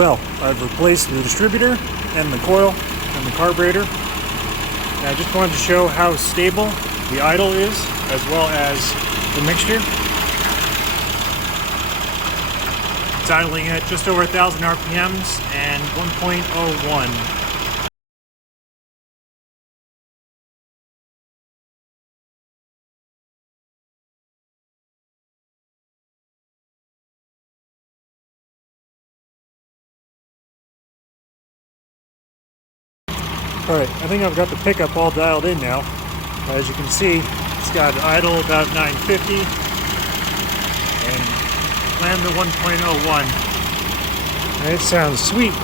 Well, I've replaced the distributor and the coil and the carburetor. And I just wanted to show how stable the idle is as well as the mixture. It's idling at just over 1,000 RPMs and 1.01. Alright, I think I've got the pickup all dialed in now. As you can see, it's got idle about 950 and Lambda 1.01. And it sounds sweet.